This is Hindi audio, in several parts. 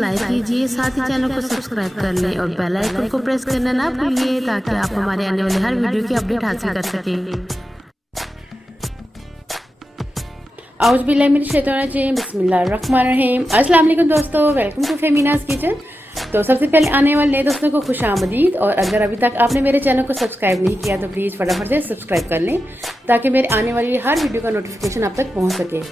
लाइक कीजिए, साथ ही चैनल को सब्सक्राइब कर लें और बेल आइकन को प्रेस करना ना भूलिए ताकि आप हमारे आने वाले हर वीडियो की अपडेट हासिल कर सकें। औज़ बिल्लाहि मिनश शैतानिर रजीम, बिस्मिल्लाहिर्रहमानिर्रहीम। अस्सलाम वालेकुम दोस्तों, वेलकम टू फेमिनाज किचन। तो सबसे पहले आने वाले नए दोस्तों को खुशामदीद, और अगर अभी तक आपने मेरे चैनल को सब्सक्राइब नहीं किया तो प्लीज़ फटाफट से सब्सक्राइब कर लें ताकि मेरे आने वाली हर वीडियो का नोटिफिकेशन आप तक पहुंच सके।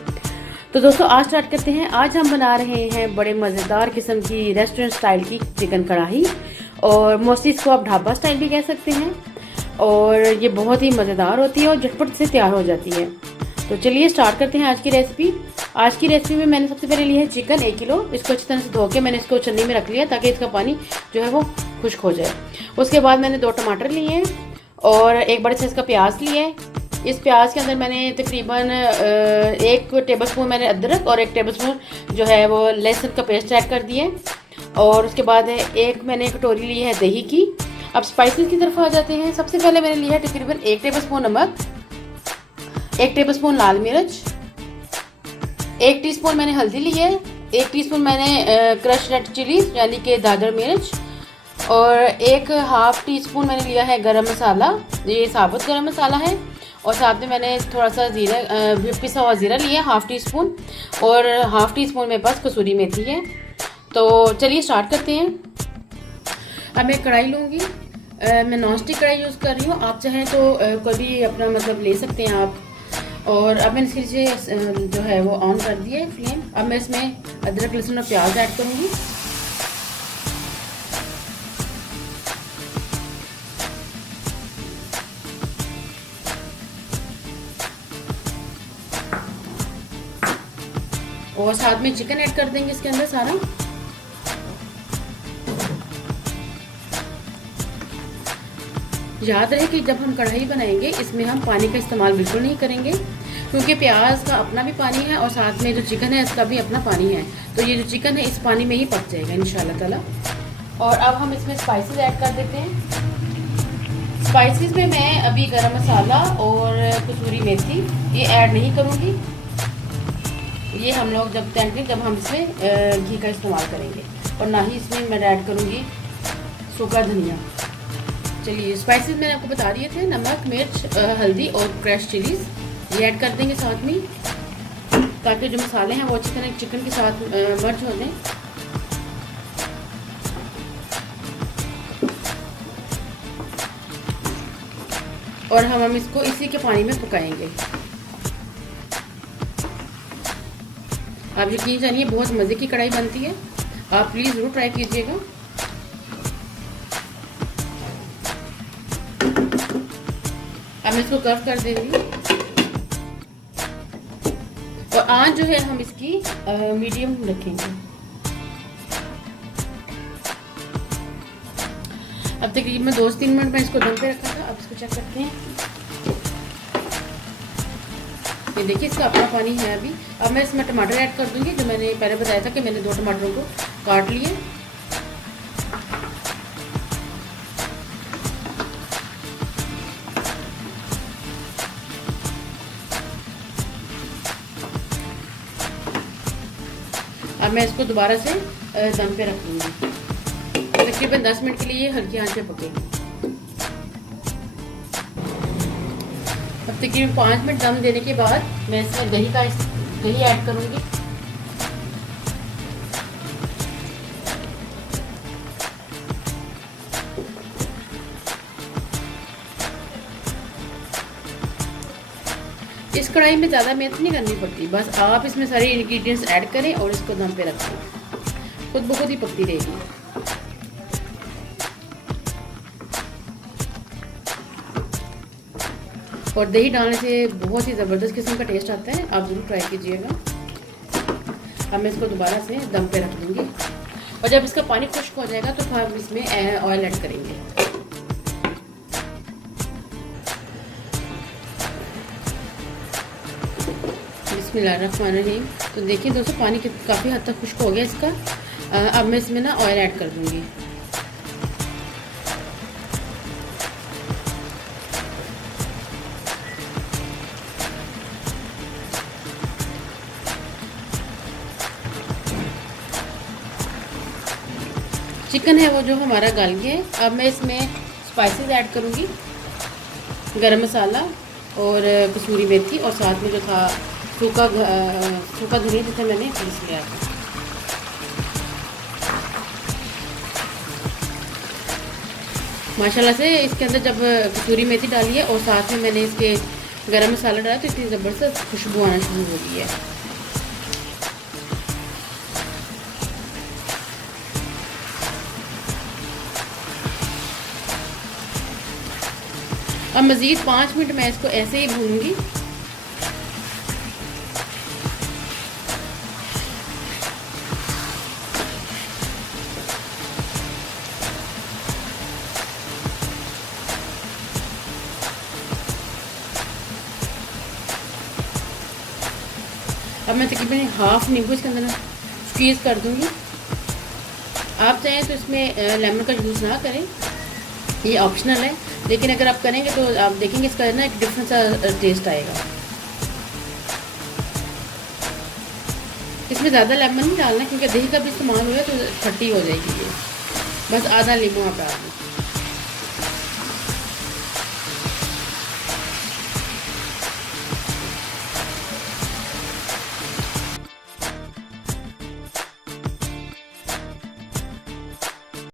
तो दोस्तों आज स्टार्ट करते हैं। आज हम बना रहे हैं बड़े मज़ेदार किस्म की रेस्टोरेंट स्टाइल की चिकन कढ़ाई, और मोस्टली इसको आप ढाबा स्टाइल भी कह सकते हैं। और ये बहुत ही मज़ेदार होती है और झटपट से तैयार हो जाती है। तो चलिए स्टार्ट करते हैं आज की रेसिपी। आज की रेसिपी में मैंने सबसे पहले लिया है चिकन 1 किलो। इसको अच्छी तरह से धो के मैंने इसको छन्नी में रख लिया ताकि इसका पानी जो है वो खुश्क हो जाए। उसके बाद मैंने 2 टमाटर लिए हैं और एक बड़े साइज का प्याज लिया है। इस प्याज के अंदर मैंने तकरीबन 1 टेबलस्पून मैंने अदरक और 1 टेबलस्पून जो है वो लहसुन का पेस्ट ऐड कर दिए। और उसके बाद मैंने कटोरी ली है दही की। अब स्पाइसेस की तरफ आ जाते हैं। सबसे पहले मैंने लिया है तकरीबन 1 टेबलस्पून नमक, 1 टेबलस्पून लाल मिर्च, 1 टीस्पून मैंने हल्दी ली है, 1 टीस्पून मैंने क्रश रेड चिली यानी कि दादर मिर्च, और 1/2 टीस्पून मैंने लिया है गरम मसाला। ये साबुत गरम मसाला है। और साथ में मैंने थोड़ा सा जीरा, पिसा हुआ जीरा लिया 1/2 टीस्पून, और 1/2 टीस्पून मेरे पास कसूरी मेथी है। तो चलिए स्टार्ट करते हैं। अब मैं कढ़ाई लूँगी। मैं नॉन स्टिक कढ़ाई यूज़ कर रही हूँ। आप चाहें तो कोई भी अपना मतलब ले सकते हैं आप। और अब मैंने इसके नीचे जो है वो ऑन कर दिया है फ्लेम। अब मैं इसमें अदरक लहसुन और प्याज ऐड करूँगी। और साथ में चिकन ऐड कर देंगे इसके अंदर सारा। याद रहे कि जब हम कढ़ाई बनाएंगे इसमें हम पानी का इस्तेमाल बिल्कुल नहीं करेंगे, क्योंकि प्याज का अपना भी पानी है और साथ में जो चिकन है इसका भी अपना पानी है। तो ये जो चिकन है इस पानी में ही पक जाएगा इंशाल्लाह ताला। और अब हम इसमें स्पाइसेस ऐड कर देते हैं। स्पाइसेस में मैं अभी गरम मसाला और कसूरी मेथी ये ऐड नहीं करूँगी। ये हम लोग जब हम इसमें घी का इस्तेमाल करेंगे, और ना ही इसमें मैं ऐड करूँगी सूखा धनिया। चलिए स्पाइसेस मैंने आपको बता दिए थे, नमक, मिर्च, हल्दी और क्रश चिलीज ये ऐड कर देंगे साथ में, ताकि जो मसाले हैं वो अच्छी तरह चिकन के साथ मर्ज हो जाए। और हम इसको इसी के पानी में पकाएंगे। आप यकीन जानिए बहुत मज़े की कढ़ाई बनती है। आप प्लीज़ ज़रूर ट्राई कीजिएगा। अब मैं इसको कर्व कर देंगी, और आंच जो है हम इसकी मीडियम रखेंगे। अब तकरीबन 2 से 3 मिनट में इसको दम पे रखा था। अब इसको चेक करते हैं। ये देखिए इसका अपना पानी है अभी। अब मैं इसमें टमाटर ऐड कर दूंगी। जो मैंने पहले बताया था कि मैंने 2 टमाटरों को काट लिए। अब मैं इसको दोबारा से दम पे रख दूँगी। तकरीबन 10 मिनट के लिए हल्की आंच पे पकेगी। अब तकरीबन 5 मिनट दम देने के बाद मैं इसमें दही ऐड करूँगी। इस कढ़ाई में ज़्यादा मेहनत नहीं करनी पड़ती, बस आप इसमें सारे इंग्रेडिएंट्स ऐड करें और इसको दम पे रखें। खुद ब खुद ही पकती रहेगी। और दही डालने से बहुत ही ज़बरदस्त किस्म का टेस्ट आता है। आप ज़रूर ट्राई कीजिएगा। अब मैं इसको दोबारा से दम पे रख दूँगी, और जब इसका पानी खुश्क हो जाएगा तो हम इसमें ऑयल ऐड करेंगे। बिस्मिल्लाहिर्रहमानिर्रहीम। तो देखिए दोस्तों पानी काफ़ी हद तक खुश्क हो गया इसका। अब मैं इसमें ना ऑयल ऐड कर दूँगी। चिकन है वो जो हमारा गल गया है। अब मैं इसमें स्पाइसेस ऐड करूँगी, गरम मसाला और कसूरी मेथी, और साथ में जो था सूखा धनिया जिसे मैंने पीस लिया था। माशाल्लाह से इसके अंदर जब कसूरी मेथी डाली है और साथ में मैंने इसके गरम मसाला डाला तो इतनी ज़बरदस्त खुशबू आना शुरू हो गई है। अब मज़ीद 5 मिनट मैं इसको ऐसे ही भूनूंगी। अब मैं तकरीबन हाफ नींबू इसके अंदर स्क्वीज़ कर दूंगी। आप चाहें तो इसमें लेमन का यूज़ ना करें, ये ऑप्शनल है, लेकिन अगर आप करेंगे तो आप देखेंगे इसका ना एक डिफरेंट सा टेस्ट आएगा। इसमें ज़्यादा लेमन नहीं डालना क्योंकि दही का भी इस्तेमाल हुआ है तो खट्टी हो जाएगी ये। बस आधा नींबू आप डाल दें।